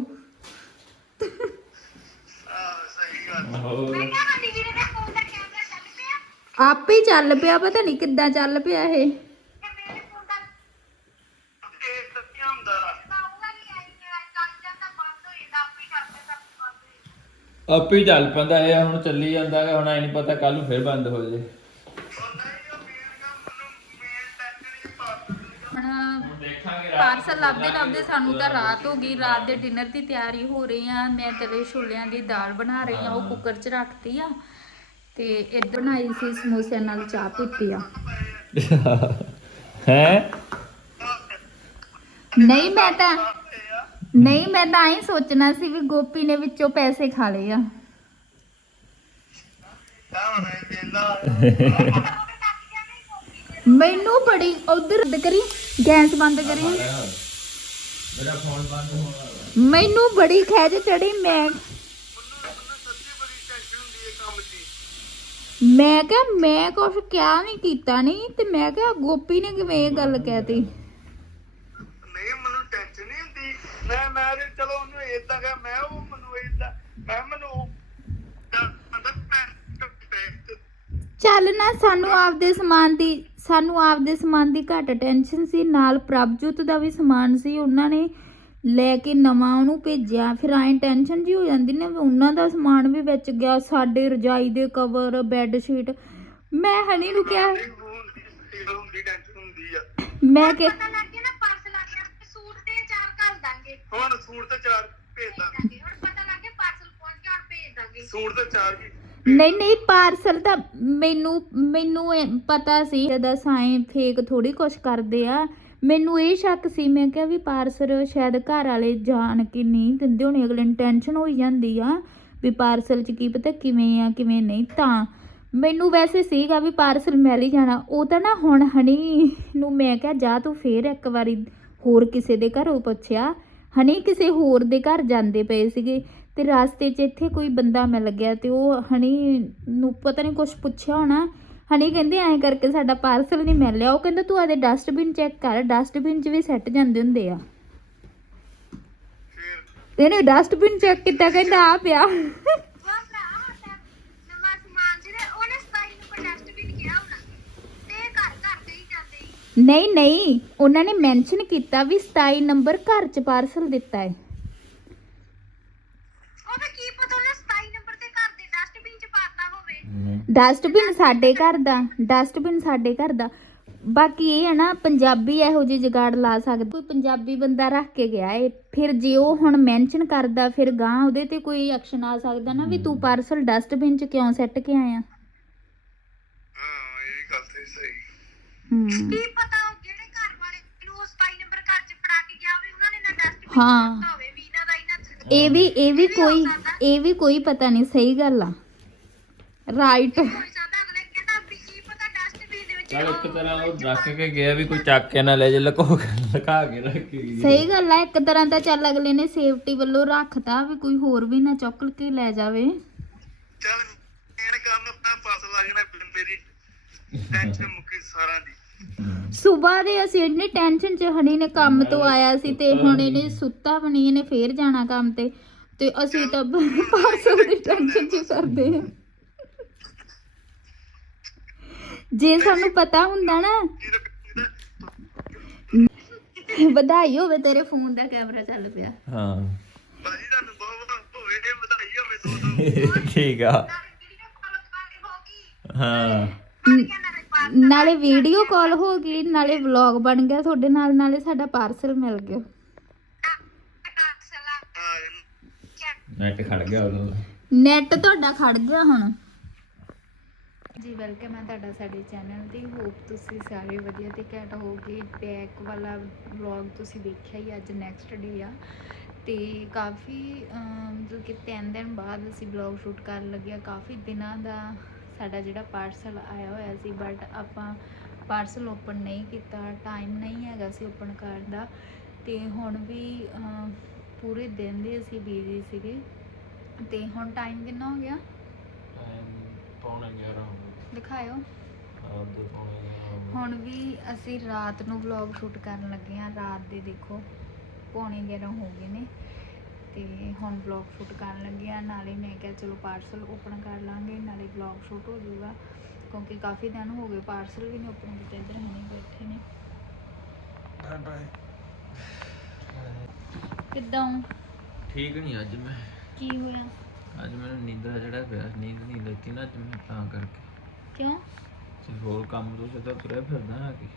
ਆਹ ਸਹੀ ਗੱਲ। ਹੋਰ ਆਪੇ ਚੱਲ ਪਿਆ ਪਤਾ ਨਹੀਂ ਕਿੱਦਾਂ ਚੱਲ ਪਿਆ ਇਹ। ਆਪੇ ਹੀ ਚੱਲ ਪੈਂਦਾ ਹੁਣ ਚੱਲੀ ਜਾਂਦਾ ਹੈ ਹੁਣ ਐ ਨਹੀਂ ਪਤਾ ਕੱਲ ਨੂੰ ਫਿਰ ਬੰਦ ਹੋ ਜੇ। ਪਾਰਸਲ ਲੱਭਦੇ ਲੱਭਦੇ ਸਾਨੂੰ ਤਾਂ ਰਾਤ ਹੋ ਗਈ ਰਾਤ ਦੇ ਡਿਨਰ ਦੀ ਤਿਆਰੀ ਹੋ ਰਹੀ ਆ। ਮੈਂ ਤਵੇ ਛੋਲਿਆਂ ਦੀ ਦਾਲ ਬਣਾ ਰਹੀ ਆ ਉਹ ਕੁੱਕਰ 'ਚ ਰੱਖਤੀ ਆ। ਤੇ ਇੱਧਰ ਬਣਾਈ ਸੀ ਸਮੋਸਿਆਂ ਨਾਲ ਚਾਹ ਪੀਤੀ ਆ। ਹੈ? ਨਹੀਂ ਮੈਂ ਤਾਂ ਨਹੀਂ ਮੈਂ ਤਾਂ ਹੀ ਸੋਚਣਾ ਸੀ ਵੀ ਗੋਪੀ ਨੇ ਵਿੱਚੋਂ ਪੈਸੇ ਖਾ ਲਏ ਆ। ਮੈਨੂੰ ਬੜੀ ਉਧਰ ਕਰੀ ਗੈਸ ਬੰਦ ਕਰੀ। ਮੇਰਾ ਫੋਨ ਬੰਦ ਹੋਣ ਵਾਲਾ। ਮੈਨੂੰ ਬੜੀ ਖੈਜ ਚੜੀ ਮੈਂ ਮੈਨੂੰ ਮੈਨੂੰ ਸੱਚੀ ਬੜੀ ਟੈਨਸ਼ਨ ਹੁੰਦੀ ਹੈ ਕੰਮ ਦੀ ਮੈਂ ਕਿਹਾ ਮੈਂ ਕੁਛ ਕਿਹਾ ਨਹੀਂ ਕੀਤਾ ਨਹੀਂ ਤੇ ਮੈਂ ਕਿਹਾ ਗੋਪੀ ਨੇ ਕਿਵੇਂ ਇਹ ਗੱਲ ਕਹਿਤੀ ਨਹੀਂ ਮੈਨੂੰ ਟੈਨਸ਼ਨ ਨਹੀਂ ਹੁੰਦੀ। ਮੈਂ ਮੈਂ ਤੇ ਚਲੋ ਉਹਨੂੰ ਇਦਾਂ ਕਹਾਂ ਮੈਂ ਉਹ ਮੈਨੂੰ ਇਦਾਂ ਮੈਂ ਮੈਨੂੰ ਮਤਲਬ ਮੈਂ ਚੱਲ ਨਾ ਸਾਨੂੰ ਆਪਦੇ ਸਮਾਨ ਦੀ ਸਾਨੂੰ ਆਪਦੇ ਸਮਾਨ ਦੀ ਘੱਟ ਟੈਨਸ਼ਨ ਸੀ। ਨਾਲ ਪ੍ਰਭਜੋਤ ਦਾ ਵੀ ਸਮਾਨ ਸੀ ਉਹਨਾਂ ਨੇ ਲੈ ਕੇ ਨਵਾਂ ਉਹਨੂੰ ਭੇਜਿਆ ਫਿਰ ਐਂ ਟੈਨਸ਼ਨ ਜੀ ਹੋ ਜਾਂਦੀ ਨੇ ਵੀ ਉਹਨਾਂ ਦਾ ਸਮਾਨ ਵੀ ਵਿੱਚ ਗਿਆ ਸਾਡੇ ਰਜਾਈ ਦੇ ਕਵਰ ਬੈੱਡ ਸ਼ੀਟ ਮੈਂ ਹਨੀ ਨੂੰ ਕਿਹਾ ਹੁੰਦੀ ਹੁੰਦੀ ਟੈਨਸ਼ਨ ਹੁੰਦੀ ਆ। ਮੈਂ ਕਿ ਪਤਾ ਲੱਗ ਗਿਆ ਨਾ ਪਾਰਸਲ ਆ ਗਿਆ ਸੂਟ ਤੇ ਚਾਰ ਘੱਲ ਦਾਂਗੇ। ਹੁਣ ਸੂਟ ਤੇ ਚਾਰ ਭੇਜਦਾ ਦਾਂਗੇ। ਹੁਣ ਪਤਾ ਲੱਗ ਗਿਆ ਪਾਰਸਲ ਪਹੁੰਚ ਗਿਆ ਹੁਣ ਭੇਜ ਦਾਂਗੇ। ਸੂਟ ਤੇ ਚਾਰ ਵੀ ਨਹੀਂ ਨਹੀਂ ਪਾਰਸਲ ਤਾਂ ਮੈਨੂੰ ਮੈਨੂੰ ਇਹ ਪਤਾ ਸੀ ਇਹਦਾ ਸਾਏ ਫੇਕ ਥੋੜੀ ਕੁਛ ਕਰਦੇ ਆ। ਮੈਨੂੰ ਇਹ ਸ਼ੱਕ ਸੀ, ਮੈਂ ਕਿਹਾ ਵੀ ਪਾਰਸਲ ਸ਼ਾਇਦ ਘਰ ਵਾਲੇ ਜਾਣ ਕੇ ਨਹੀਂ ਦਿੰਦੇ ਹੋਣੇ, ਅਗਲੇ ਨੂੰ ਟੈਨਸ਼ਨ ਹੋਈ ਜਾਂਦੀ ਆ ਵੀ ਪਾਰਸਲ 'ਚ ਕੀ ਪਤਾ ਕਿਵੇਂ ਆ, ਕਿਵੇਂ ਨਹੀਂ ਤਾਂ। ਮੈਨੂੰ ਵੈਸੇ ਸੀਗਾ ਵੀ ਪਾਰਸਲ ਮਿਲ ਹੀ ਜਾਣਾ, ਉਹ ਤਾਂ ਨਾ ਹੁਣ ਹਣੀ ਨੂੰ ਮੈਂ ਕਿਹਾ, ਜਾ ਤੂੰ ਫੇਰ ਇੱਕ ਵਾਰੀ ਹੋਰ ਕਿਸੇ ਦੇ ਘਰੋਂ ਪੁੱਛਿਆ। ਹਣੀ ਕਿਸੇ ਹੋਰ ਦੇ ਘਰ ਜਾਂਦੇ ਪਏ ਸੀਗੇ ਤੇ ਰਸਤੇ 'ਚ ਇੱਥੇ ਕੋਈ ਬੰਦਾ ਮਿਲ ਗਿਆ ਤੇ ਉਹ ਹਣੀ ਨੂੰ ਪਤਾ ਨਹੀਂ ਕੁਝ ਪੁੱਛਿਆ ਹੋਣਾ ਹਣੀ ਕਹਿੰਦੇ ਐਂ ਕਰਕੇ ਸਾਡਾ ਪਾਰਸਲ ਨਹੀਂ ਮਿਲਿਆ ਉਹ ਕਹਿੰਦਾ ਤੂੰ ਆਦੇ ਡਸਟਬਿਨ ਚੈੱਕ ਕਰ ਡਸਟਬਿਨ 'ਚ ਵੀ ਸੱਟ ਜਾਂਦੇ ਹੁੰਦੇ ਆ। ਫਿਰ? ਇਹਨੇ ਡਸਟਬਿਨ ਚੈੱਕ ਕੀਤਾ ਕਹਿੰਦਾ ਆ ਪਿਆ। ਨਹੀਂ ਨਹੀਂ ਉਹਨਾਂ ਨੇ ਮੈਂਸ਼ਨ ਕੀਤਾ ਵੀ 27 ਨੰਬਰ ਘਰ 'ਚ ਪਾਰਸਲ ਦਿੱਤਾ ਹੈ ਉਹਨੇ ਕੀ ਪਤਾ ਉਹਨੇ 27 ਨੰਬਰ ਤੇ ਘਰ ਦੇ ਡਸਟਬਿਨ ਚ ਪਾਤਾ ਹੋਵੇ ਡਸਟਬਿਨ ਸਾਡੇ ਘਰ ਦਾ ਡਸਟਬਿਨ ਸਾਡੇ ਘਰ ਦਾ। ਬਾਕੀ ਇਹ ਹੈ ਨਾ ਪੰਜਾਬੀ ਇਹੋ ਜਿਹੀ ਜਗਾੜ ਲਾ ਸਕਦਾ। ਕੋਈ ਪੰਜਾਬੀ ਬੰਦਾ ਰੱਖ ਕੇ ਗਿਆ ਏ ਫਿਰ ਜੇ ਉਹ ਹੁਣ ਮੈਂਸ਼ਨ ਕਰਦਾ ਫਿਰ ਗਾਂ ਉਹਦੇ ਤੇ ਕੋਈ ਐਕਸ਼ਨ ਆ ਸਕਦਾ ਨਾ ਵੀ ਤੂੰ ਪਾਰਸਲ ਡਸਟਬਿਨ 'ਚ ਕਿਉਂ ਸੱਟ ਕੇ ਆਇਆ ਹਾਂ ਇਹ ਗੱਲ ਤੇ ਸਹੀ। ਹੂੰ। ਕੀ ਪਤਾ ਉਹ ਜਿਹੜੇ ਘਰ ਵਾਲੇ ਨੂੰ ਉਹ 27 ਨੰਬਰ ਘਰ ਚ ਫੜਾ ਕੇ ਗਿਆ ਹੋਵੇ ਉਹਨਾਂ ਨੇ ਨਾ ਡਸਟਬਿਨ ਹਾਂ। ਚ ਹੋਵੇ ਵੀ ਇਹਨਾਂ ਦਾ ਇਹਨਾਂ ਚ ਇਹ ਵੀ ਇਹ ਵੀ ਕੋਈ ਇਹ ਵੀ ਕੋਈ ਪਤਾ ਨਹੀਂ ਸਹੀ ਗੱਲ ਆ। ਰਾਈਟ ਹੋ ਚਲ ਇੱਕ ਤਰ੍ਹਾਂ ਉਹ ਰੱਖ ਕੇ ਗਿਆ ਵੀ ਕੋਈ ਚੱਕ ਕੇ ਨਾ ਲੈ ਜੇ ਲਕੋ ਕੇ ਲਕਾ ਕੇ ਰੱਖ ਕੇ ਗਿਆ ਸਹੀ ਗੱਲ ਆ ਇੱਕ ਤਰ੍ਹਾਂ ਦਾ ਚੱਲ ਅਗਲੇ ਨੇ ਸੇਫਟੀ ਵੱਲੋਂ ਰੱਖਤਾ ਵੀ ਕੋਈ ਹੋਰ ਵੀ ਨਾ ਚੁੱਕ ਕੇ ਲੈ ਜਾਵੇ। ਚੱਲ ਮੇਨ ਕੰਮ ਆਪਣਾ ਪਾਸ ਲੱਗ ਜਾਣਾ ਮੇਰੀ ਟੈਨਸ਼ਨ ਮੁੱਕੀ ਸਾਰਿਆਂ ਦੀ। ਸਵੇਰ ਦੇ ਅਸੀਂ ਇੰਨੀ ਟੈਨਸ਼ਨ 'ਚ ਹਣੀ ਨੇ ਕੰਮ ਤੋਂ ਆਇਆ ਸੀ ਤੇ ਹੁਣ ਇਹਨੇ ਸੁੱਤਾ ਬਣੀ ਇਹਨੇ ਫੇਰ ਜਾਣਾ ਕੰਮ ਤੇ। ਤੇ ਅਸੀਂ ਤਾਂ ਪਾਰਸਲ ਦੀ ਟੈਨਸ਼ਨ 'ਚ ਕਰਦੇ ਹਾਂ ਜੇ ਸਾਨੂੰ ਪਤਾ ਹੁੰਦਾ ਨਾ ਵਧਾਈ ਹੋਵੇ ਤੇਰੇ ਫੋਨ ਦਾ ਕੈਮਰਾ ਚੱਲ ਪਿਆ। ਹਾਂ। ਭਾਜੀ ਤੁਹਾਨੂੰ ਬਹੁਤ ਬਹੁਤ ਹੋਵੇ ਇਹ ਵਧਾਈ ਹੋਵੇ ਦੋ ਦੋ <laughs> ਠੀਕ ਆ। ਹੋ। ਨਾਲੇ ਵੀਡੀਓ ਕਾਲ ਹੋ ਗਈ ਨਾਲੇ ਵਲੌਗ ਬਣ ਗਿਆ ਤੁਹਾਡੇ ਨਾਲ ਨਾਲੇ ਸਾਡਾ ਪਾਰਸਲ ਮਿਲ ਗਿਆ। ਨੈਟ ਖੜ ਗਿਆ ਉਦੋਂ। ਨੈਟ ਤੁਹਾਡਾ ਖੜ ਗਿਆ ਹੁਣ। ਜੀ ਵੈਲਕਮ ਹੈ ਤੁਹਾਡਾ ਸਾਡੇ ਚੈਨਲ ਤੇ। ਹੋਪ ਤੁਸੀਂ ਸਾਰੇ ਵਧੀਆ ਤੇ ਘੈਂਟ ਹੋਗੇ ਬੈਕ ਵਾਲਾ ਵਲੌਗ ਤੁਸੀਂ ਦੇਖਿਆ ਹੀ ਅੱਜ ਨੈਕਸਟ ਡੇ ਆ। ਤੇ ਕਾਫੀ ਮਤਲਬ ਕਿ 3 ਦਿਨ ਬਾਅਦ ਅਸੀਂ ਵਲੌਗ ਸ਼ੂਟ ਕਰਨ ਲੱਗਿਆ ਕਾਫੀ ਦਿਨਾਂ ਦਾ ਸਾਡਾ ਜਿਹੜਾ ਪਾਰਸਲ ਆਇਆ ਹੋਇਆ ਸੀ ਬਟ ਆਪਾਂ ਪਾਰਸਲ ਓਪਨ ਨਹੀਂ ਕੀਤਾ। ਟਾਈਮ ਨਹੀਂ ਹੈਗਾ ਸੀ ਓਪਨ ਕਰਨ ਦਾ। ਤੇ ਹੁਣ ਵੀ ਪੂਰੇ ਦਿਨ ਦੇ ਅਸੀਂ ਬਿਜ਼ੀ ਸੀਗੇ। ਤੇ ਹੁਣ ਟਾਈਮ ਕਿੰਨਾ ਹੋ ਗਿਆ? ਪੌਣਾ 11 ਹੋ ਗਿਆ ਦਿਖਾਇਓ। ਆਪ ਦੇ ਪੌਣਾ 11 ਹੋ ਗਿਆ ਹੁਣ ਵੀ ਅਸੀਂ ਰਾਤ ਨੂੰ ਵਲੌਗ ਸ਼ੂਟ ਕਰਨ ਲੱਗੇ ਆ ਰਾਤ ਦੇ ਦੇਖੋ ਪੌਣੇ 11 ਹੋ ਗਏ ਨੇ। ਤੇ ਹੁਣ ਵਲੌਗ ਸ਼ੂਟ ਕਰਨ ਲੱਗੇ ਆ ਨਾਲੇ ਮੈਂ ਕਿਹਾ ਚਲੋ ਪਾਰਸਲ ਓਪਨ ਕਰ ਲਾਂਗੇ। ਨਾਲੇ ਵਲੌਗ ਸ਼ੂਟ ਹੋ ਜਾਊਗਾ। ਕਿਉਂਕਿ ਕਾਫੀ ਦਿਨ ਹੋ ਗਏ ਪਾਰਸਲ ਵੀ ਨਹੀਂ ਓਪਨ ਕੀਤੇ ਇੱਧਰ ਹਨੇ ਬੈਠੇ ਨੇ। ਬਾਏ ਬਾਏ ਕਿੱਦਾਂ? ਠੀਕ ਨਹੀਂ ਅੱਜ ਮੈਂ। ਕੀ ਹੋਇਆ? ਅੱਜ ਮੈਨੂੰ ਨੀਂਦਰ ਜਿਹੜਾ ਪਿਆ। ਨੀਂਦ ਨਹੀਂ ਲੱਗੀ ਨਾ ਅੱਜ ਮੈਂ ਤਾਂ ਕਰਕੇ। ਕਿਉਂ? ਤੇ ਹੋਰ ਕੰਮ ਤੋਂ ਸਿੱਧਾ ਤੁਰਿਆ ਫਿਰਦਾ ਆ ਕੇ।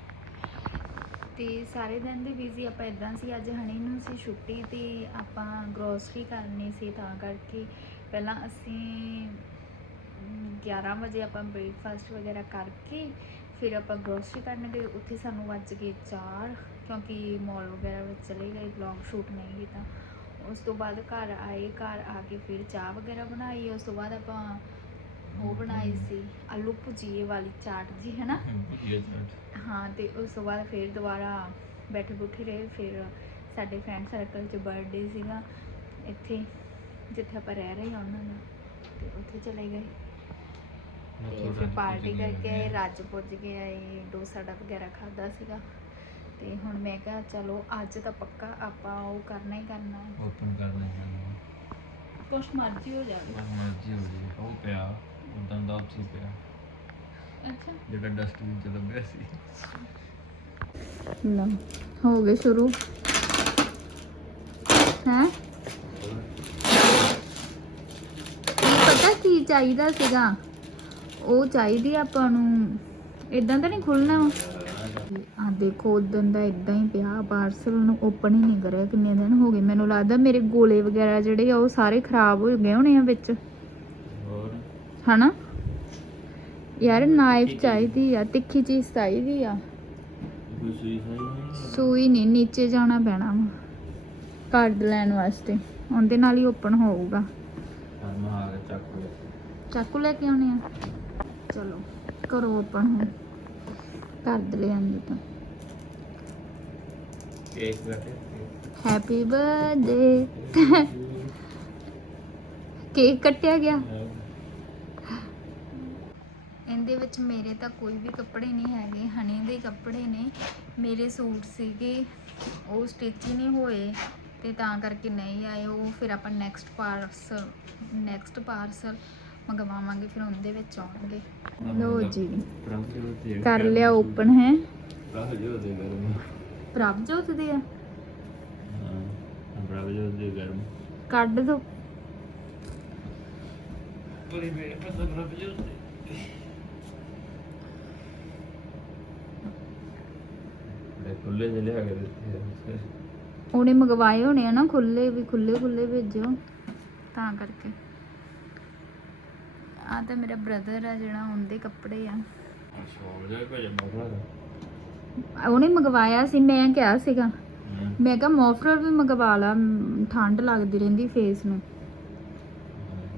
ਤੇ ਸਾਰੇ ਦਿਨ ਦੇ ਬਿਜ਼ੀ ਆਪਾਂ ਇਦਾਂ ਸੀ ਅੱਜ ਹਣੀ ਨੂੰ ਸੀ ਛੁੱਟੀ ਤੇ ਆਪਾਂ ਗਰੋਸਰੀ ਕਰਨੀ ਸੀ ਤਾਂ ਕਰਕੇ। ਪਹਿਲਾਂ ਅਸੀਂ ਅਮ, 11 ਵਜੇ ਆਪਾਂ ਬ੍ਰੇਕਫਾਸਟ ਵਗੈਰਾ ਕਰਕੇ ਫਿਰ ਆਪਾਂ ਗਰੋਸਰੀ ਕਰਨ ਗਏ। ਉੱਥੇ ਸਾਨੂੰ ਵੱਜ ਗਏ 4 ਕਿਉਂਕਿ ਮਾਲ ਵਗੈਰਾ ਵਿੱਚ ਚਲੇ ਗਏ ਵਲੌਗ ਸ਼ੂਟ ਨਹੀਂ ਕੀਤਾ। ਉਸ ਤੋਂ ਬਾਅਦ ਘਰ ਆਏ ਘਰ ਆ ਕੇ ਫਿਰ ਚਾਹ ਵਗੈਰਾ ਬਣਾਈ। ਉਸ ਤੋਂ ਬਾਅਦ ਆਪਾਂ ਉਹ ਬਣਾਈ ਸੀ ਆਲੂ ਭੁਜੀਏ ਵਾਲੀ ਚਾਟ ਜੀ ਹੈ ਨਾ ਹਾਂ ਤੇ ਉਸ ਤੋਂ ਬਾਅਦ ਫਿਰ ਦੁਬਾਰਾ ਬੈਠੇ ਬੁੱਠੇ ਰਹੇ ਫਿਰ ਸਾਡੇ ਫਰੈਂਡ ਸਰਕਲ 'ਚ ਬਰਥਡੇ ਸੀਗਾ ਇੱਥੇ ਜਿੱਥੇ ਆਪਾਂ ਰਹਿ ਰਹੇ ਹਾਂ ਉਹਨਾਂ ਦਾ ਤੇ ਉੱਥੇ ਚਲੇ ਗਏ। ਤੇ ਫਿਰ ਪਾਰਟੀ ਕਰਕੇ ਆਏ ਰੱਜ ਪੁੱਜ ਕੇ ਆਏ ਡੋਸਾ ਡਾ ਵਗੈਰਾ ਖਾਦਾ ਸੀਗਾ। ਤੇ ਹੁਣ ਮੈਂ ਕਿਹਾ ਚਲੋ ਅੱਜ ਤਾਂ ਪੱਕਾ ਆਪਾਂ ਉਹ ਕਰਨਾ ਹੀ ਕਰਨਾ ਹੈ। ਓਪਨ ਕਰਨਾ ਹੈ ਕੁਛ ਮਰਜ਼ੀ ਹੋ ਜਾਵੇ। ਮਰਜ਼ੀ ਹੋ ਜੀ ਉਹ ਪਿਆ। ਉਦੋਂ ਦਾ ਉੱਥੇ ਹੀ ਪਿਆ। ਅੱਛਾ। ਜਿਹੜਾ ਡਸਟਬਿਨ ਚ ਲੱਭਿਆ ਸੀ। ਲਓ ਹੋ ਗਏ ਸ਼ੁਰੂ। ਹੈ? ਪਤਾ ਕੀ ਚਾਹੀਦਾ ਸੀਗਾ? ਉਹ ਚਾਹੀਦੀ ਆਪਾਂ ਨੂੰ। ਇਦਾਂ ਤਾਂ ਨਹੀਂ ਖੁੱਲਣਾ ਆ ਦੇਖੋ ਉਦੋਂ ਦਾ ਇਦਾਂ ਹੀ ਪਿਆ। ਪਾਰਸਲ ਨੂੰ ਓਪਨ ਹੀ ਨਹੀਂ ਕਰਿਆ। ਕਿੰਨੇ ਦਿਨ ਹੋ ਗਏ। ਮੈਨੂੰ ਲੱਗਦਾ ਮੇਰੇ ਗੋਲੇ ਵਗੈਰਾ ਜਿਹੜੇ ਆ ਉਹ ਸਾਰੇ ਖਰਾਬ ਹੋ ਗਏ ਹੋਣੇ ਆ ਵਿੱਚ। ਹਨਾ? ਯਾਰ ਨਾਈਫ ਚਾਹੀਦੀ ਆ ਤਿੱਖੀ ਚੀਜ਼ ਚਾਹੀਦੀ ਆ। ਸੂਈ ਨਹੀਂ। ਨੀਚੇ ਜਾਣਾ ਪੈਣਾ ਵਾ। ਕਾਰਡ ਲੈਣ ਵਾਸਤੇ। ਉਹਦੇ ਨਾਲ ਹੀ ਓਪਨ ਹੋਊਗਾ। ਚੱਕ ਲੈ ਕੇ ਆਉਣੇ ਆ। ਚਲੋ ਕਰੋ ਓਪਨ ਹੁਣ ਕਰ ਦੇ ਲਿਆਂਗੇ ਤਾਂ। Cake happy birthday. ਕੇਕ ਕੱਟਿਆ ਗਿਆ? ਇਹਦੇ ਵਿੱਚ ਮੇਰੇ ਤਾਂ ਕੋਈ ਵੀ ਕੱਪੜੇ ਨਹੀਂ ਹੈਗੇ ਹਨੀ ਦੇ ਕੱਪੜੇ ਨੇ। ਮੇਰੇ ਸੂਟ ਸੀਗੇ ਉਹ ਸਟਿਚ ਹੀ ਨਹੀਂ ਹੋਏ ਤੇ ਤਾਂ ਕਰਕੇ ਨਹੀਂ ਆਏ। ਉਹ ਫਿਰ ਆਪਾਂ ਨੈਕਸਟ ਪਾਰਸਲ ਨੈਕਸਟ ਪਾਰਸਲ ਮੰਗਵਾਵਾਂਗੇ ਫਿਰ ਉਹਦੇ ਵਿੱਚ ਆਉਣਗੇ। ਲੋ ਜੀ। ਕਰ ਲਿਆ ਓਪਨ ਹੈ? ਪ੍ਰਭ ਜੋ ਦੇ ਗਰਮ। ਪ੍ਰਭਜੋਤ ਦੇ ਆ। ਹਾਂ ਪ੍ਰਭ ਜੋ ਦੇ ਗਰਮ। ਕੱਢ ਦੋ। ਪਰੇ ਮੇਰੇ ਪਤਾ ਪ੍ਰਭ ਜੋ ਦੇ ਖੁੱਲੇ ਜਿਹੇ ਲਿਆ ਕੇ ਦਿੱਤੇ ਆ। ਉਹਨੇ ਮੰਗਵਾਏ ਹੋਣੇ ਆ ਨਾ ਖੁੱਲੇ ਵੀ ਖੁੱਲੇ ਖੁੱਲੇ ਭੇਜੋ ਤਾਂ ਕਰਕੇ। ਆ ਤਾਂ ਮੇਰਾ ਬ੍ਰਦਰ ਆ ਜਿਹੜਾ ਉਹਦੇ ਕੱਪੜੇ ਆ। ਉਹਨੇ ਮੰਗਵਾਇਆ ਸੀ ਮੈਂ ਕਿਹਾ ਸੀਗਾ। ਮੈਂ ਕਿਹਾ ਮੋਫਲਰ ਵੀ ਮੰਗਵਾ ਲਾ ਠੰਡ ਲੱਗਦੀ ਰਹਿੰਦੀ ਫੇਸ ਨੂੰ।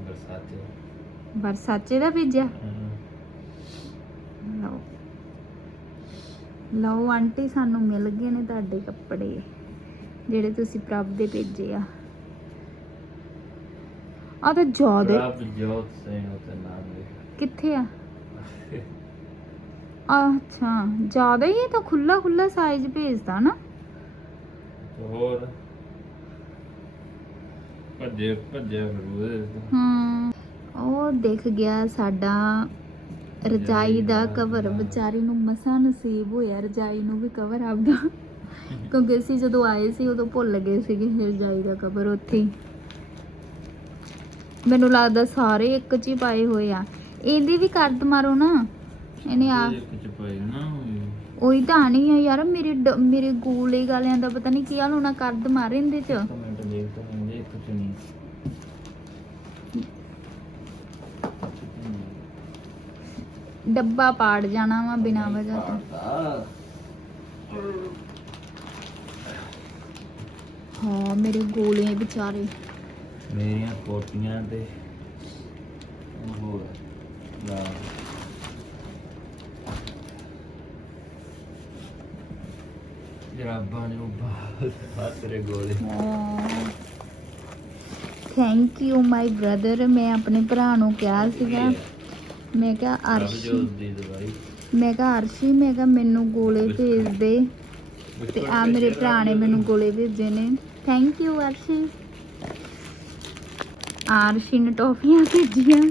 ਬਰਸਾਤੇ। ਬਰਸਾਚੇ ਦਾ ਭੇਜਿਆ ਹਾਂ ਲਓ ਲਓ ਆਂਟੀ ਸਾਨੂੰ ਮਿਲ ਗਏ ਨੇ ਤੁਹਾਡੇ ਕੱਪੜੇ ਜਿਹੜੇ ਤੁਸੀਂ ਪ੍ਰਭ ਦੇ ਭੇਜੇ ਆ। ਆ ਤਾਂ ਜ਼ਿਆਦਾ ਪ੍ਰਭ ਜੋਤ ਸਿੰਘ ਉਹਦਾ ਨਾਮ ਹੈ ਕਿੱਥੇ ਆ? ਅੱਛਾ ਜ਼ਿਆਦਾ ਹੀ ਤਾਂ ਖੁੱਲਾ ਖੁੱਲਾ ਸਾਈਜ਼ ਭੇਜਦਾ ਨਾ। ਹੋਰ? ਭੱਜੇ ਭੱਜਿਆ ਫਿਰ ਉਹਦੇ ਉਹ ਦਿਖ ਗਿਆ ਸਾਡਾ ਰਜਾਈ ਦਾ ਕਵਰ ਵਿਚਾਰੀ ਨੂੰ ਮਸਾ ਨਸੀਬ ਹੋਇਆ ਰਜਾਈ ਨੂੰ ਵੀ ਕਵਰ ਆਪਦਾ। ਕਿਉਂਕਿ ਅਸੀਂ ਜਦੋਂ ਆਏ ਸੀ ਉਦੋਂ ਭੁੱਲ ਗਏ ਸੀਗੇ ਰਜਾਈ ਦਾ ਕਵਰ ਉੱਥੇ ਮੈਨੂੰ ਲੱਗਦਾ ਸਾਰੇ ਇੱਕ ਚ ਹੀ ਪਾਏ ਹੋਏ ਆ। ਇਹਦੀ ਵੀ ਕਰਦ ਮਾਰੋ ਨਾ। ਇਹਨੇ ਆ ਇੱਕ ਚ ਪਾਈ ਨਾ ਉਹੀ। ਤਾਂ ਆਣੀ ਆ ਯਾਰ ਮੇਰੇ ਮੇਰੇ ਗੋਲੇ ਗਾਲਿਆਂ ਦਾ ਪਤਾ ਨਹੀਂ ਕੀ ਹਾਲ ਹੋਣਾ ਕਰਦ ਮਾਰੇ ਇਹਦੇ ਚ ਨਹੀਂ ਡੱਬਾ ਪਾੜ ਜਾਣਾ ਵਾ ਬਿਨਾਂ ਵਜ੍ਹਾ ਤੋਂ। ਹਾਂ। ਮੇਰੇ ਗੋਲੇ ਵਿਚਾਰੇ। ਮੇਰੀਆਂ ਕੋਟੀਆਂ ਤੇ ਜਰਾਬਾਂ ਨੂੰ ਗੋਲੇ। ਥੈਂਕ ਯੂ ਮਾਈ ਬ੍ਰਦਰ ਮੈਂ ਆਪਣੇ ਭਰਾ ਨੂੰ ਕਿਹਾ ਸੀਗਾ। ਮੈਂ ਕਿਹਾ ਅਰਸ਼ੀ। ਜੋਤ ਦੀ ਦਵਾਈ। ਮੈਂ ਕਿਹਾ ਅਰਸ਼ੀ ਮੈਂ ਕਿਹਾ ਮੈਨੂੰ ਗੋਲੇ ਭੇਜ ਦੇ। ਤੇ ਆ ਮੇਰੇ ਭਰਾ ਨੇ ਮੈਨੂੰ ਗੋਲੇ ਭੇਜੇ ਨੇ। ਥੈਂਕ ਯੂ ਅਰਸ਼ੀ। ਅਰਸ਼ੀ ਨੇ ਟੋਫੀਆਂ ਭੇਜੀਆਂ।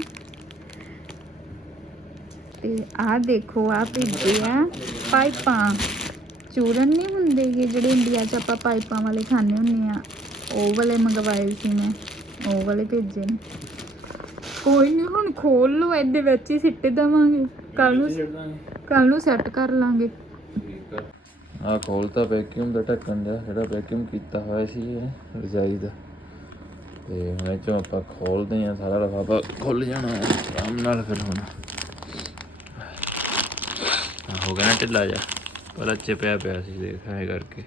ਤੇ ਆ ਦੇਖੋ ਆ ਭੇਜੇ ਆ ਪਾਈਪਾਂ। ਚੂਰਨ ਨਹੀਂ ਹੁੰਦੇ ਗੇ ਜਿਹੜੇ ਇੰਡੀਆ 'ਚ ਆਪਾਂ ਪਾਈਪਾਂ ਵਾਲੇ ਖਾਣੇ ਹੁੰਦੇ ਆ। ਉਹ ਵਾਲੇ ਮੰਗਵਾਏ ਸੀ ਮੈਂ। ਉਹ ਵਾਲੇ ਭੇਜੇ ਨੇ। ਕੋਈ ਨਹੀਂ ਹੁਣ ਖੋਲ ਲਓ ਇਹਦੇ ਵਿੱਚ ਹੀ ਸਿੱਟ ਦੇਵਾਂਗੇ। ਕੱਲ ਨੂੰ ਕੱਲ ਨੂੰ ਸੈੱਟ ਕਰ ਲਾਂਗੇ। ਆ। ਖੋਲਤਾ ਵੈਕਿਊਮ ਦਾ ਢੱਕਣ ਦਾ ਜਿਹੜਾ ਵੈਕਿਊਮ ਕੀਤਾ ਹੋਇਆ ਸੀ ਇਹ ਰਜਾਈ ਦਾ। ਤੇ ਹੁਣ ਇਹ ਚੋਂ ਆਪਾਂ ਖੋਲਦੇ ਆ ਸਾਰਾ ਲਫਾਫਾ ਖੁੱਲ ਜਾਣਾ ਹੈ ਆਰਾਮ ਨਾਲ ਫਿਰ ਹੁਣ। ਹੋ ਗਿਆ ਨਾ ਢਿੱਲਾ ਜਾ ਪਹਿਲਾਂ ਚਿਪਿਆ ਪਿਆ ਸੀ ਦੇਖ ਐ ਕਰਕੇ।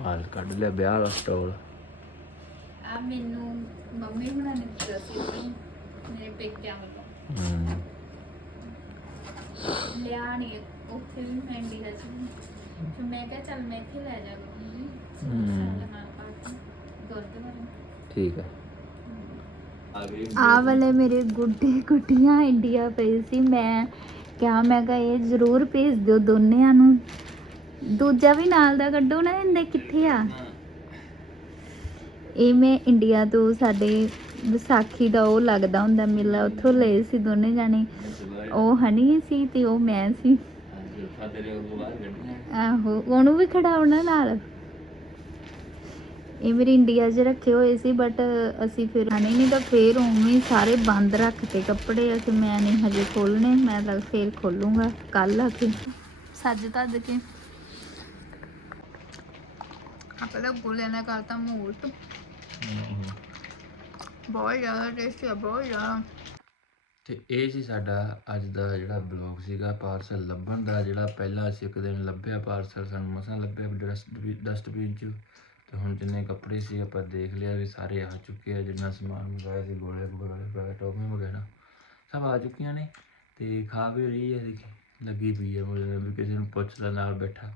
ਹਾਲ ਕੱਢ ਲਿਆ ਵਿਆਹ ਵਾਲਾ ਸਟੋਲ। ਆ ਮੈਨੂੰ ਮੰਮੀ ਹੁਣਾਂ ਨੇ ਦਿੱਤਾ ਸੀ ਉਦੋਂ ਮੇਰੇ ਪੇਕਿਆਂ ਵੱਲੋਂ। ਹੂੰ। ਲਿਆ ਨਹੀਂ ਉੱਥੇ ਵੀ ਮੈਂ ਇੰਡੀਆ ਚ ਵੀ। ਫਿਰ ਮੈਂ ਕਿਹਾ ਚੱਲ ਮੈਂ ਇੱਥੇ ਲੈ ਜਾ ਕਰੂੰਗੀ ਹਮ। ਸਾਲ ਨਾਲ ਪਾਰਟੀ ਗੁਰਦੁਆਰੇ ਠੀਕ ਹੈ ਆ। ਗਈ ਆ ਵਾਲੇ ਮੇਰੇ ਗੁੱਡੇ ਗੁੱਡੀਆਂ ਇੰਡੀਆ ਪਏ ਸੀ ਮੈਂ ਕਿਹਾ ਮੈਂ ਕਿਹਾ ਇਹ ਜ਼ਰੂਰ ਭੇਜ ਦਿਓ ਦੋਨਿਆਂ ਨੂੰ। ਦੂਜਾ ਵੀ ਨਾਲ ਦਾ ਕੱਢੋ ਨਾ ਇਹਦੇ ਕਿੱਥੇ ਆ? ਇਹ ਮੈਂ ਇੰਡੀਆ ਤੋਂ ਸਾਡੇ ਵਿਸਾਖੀ ਦਾ ਉਹ ਲੱਗਦਾ ਹੁੰਦਾ ਮੇਲਾ, ਉੱਥੋਂ ਲਏ ਸੀ ਦੋਨੇ ਜਾਣੇ। ਉਹ ਹਨੀ ਸੀ ਤੇ ਉਹ ਮੈਂ ਸੀ। ਆਹੋ, ਉਹਨੂੰ ਵੀ ਖੜਾਉਣਾ ਨਾਲ। ਇਹ ਮੇਰੇ ਇੰਡੀਆ 'ਚ ਰੱਖੇ ਹੋਏ ਸੀ ਬਟ ਅਸੀਂ ਫਿਰ ਆਣੇ ਨਹੀਂ ਤਾਂ ਫੇਰ ਉਵੇਂ ਸਾਰੇ ਬੰਦ ਰੱਖਤੇ ਕੱਪੜੇ ਅਸੀਂ ਮੈਂ ਨਹੀਂ ਹਜੇ ਖੋਲਣੇ ਮੈਂ ਤਾਂ ਫੇਰ ਖੋਲੂੰਗਾ ਕੱਲ ਆ ਕੇ। ਸੱਜ ਧੱਜ ਕੇ। ਆਪਣਾ ਗੋਲੇ ਨਾਲ ਕਰਤਾ ਮੂਲਟ ਬਹੁਤ ਜ਼ਿਆਦਾ ਟੇਸਟੀ ਆ ਬਹੁਤ ਜ਼ਿਆਦਾ। ਤੇ ਇਹ ਸੀ ਸਾਡਾ ਅੱਜ ਦਾ ਜਿਹੜਾ ਬਲੌਗ ਸੀਗਾ ਪਾਰਸਲ ਲੱਭਣ ਦਾ ਜਿਹੜਾ ਪਹਿਲਾਂ ਅਸੀਂ ਇੱਕ ਦਿਨ ਲੱਭਿਆ ਪਾਰਸਲ ਸਾਨੂੰ ਮਸਾਂ ਲੱਭਿਆ ਡਸਟਬਿਨ ਚ। ਤੇ ਹੁਣ ਜਿੰਨੇ ਕੱਪੜੇ ਸੀ ਆਪਾਂ ਦੇਖ ਲਿਆ ਵੀ ਸਾਰੇ ਆ ਚੁੱਕੇ ਆ ਜਿੰਨਾ ਸਮਾਨ ਮੰਗਾਇਆ ਸੀ ਗੋਲੇ ਗੋਲੇ ਵਗੈਰਾ ਟੋਪੀਆਂ ਵਗੈਰਾ ਸਭ ਆ ਚੁੱਕੀਆਂ ਨੇ। ਤੇ ਖਾ ਵੀ ਰਹੀ ਹੈ ਦੇਖੀ ਲੱਗੀ ਪਈ ਹੈ ਮੁझे ਵੀ ਕਿਸੇ ਨੂੰ ਪੁੱਛਦਾ ਨਾਲ ਬੈਠਾ।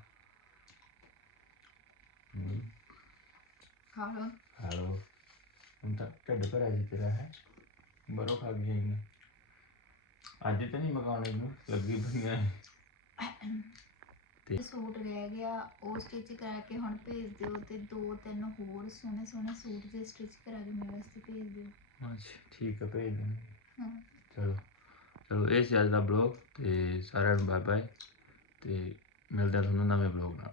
ਖਾ ਲਓ ਹੈਲੋ ਹੁਣ ਤਾਂ ਢਿੱਡ ਭਰਿਆ ਸੀ ਤੇਰਾ ਹੈ ਬਰੋ ਖਾ ਗਈ ਹੈ ਅੱਜ ਤਾਂ ਨਹੀਂ ਮਗਾਉਣੇ ਨੂੰ ਲੱਗੀ ਪਈਆਂ ਤੇ ਸੂਟ ਰਹਿ ਗਿਆ ਉਹ ਸਟਿਚ ਕਰਾ ਕੇ ਹੁਣ ਭੇਜ ਦਿਓ ਤੇ ਦੋ ਤਿੰਨ ਹੋਰ ਸੋਹਣੇ ਸੋਹਣੇ ਸੂਟ ਜੇ ਸਟਿਚ ਕਰਾ ਕੇ ਮੇਰੇ ਵਾਸਤੇ ਭੇਜ ਦਿਓ ਅੱਛਾ ਠੀਕ ਹੈ ਭੇਜ ਦਿੰਦੇ ਹਾਂ ਚਲੋ ਚਲੋ ਇਹ ਸੀ ਅੱਜ ਦਾ ਬਲੌਗ ਤੇ ਸਾਰਿਆਂ ਨੂੰ ਬਾਏ ਬਾਏ ਤੇ ਮਿਲਦੇ ਹਾਂ ਤੁਹਾਨੂੰ ਨਵੇਂ ਬਲੌਗ ਨਾਲ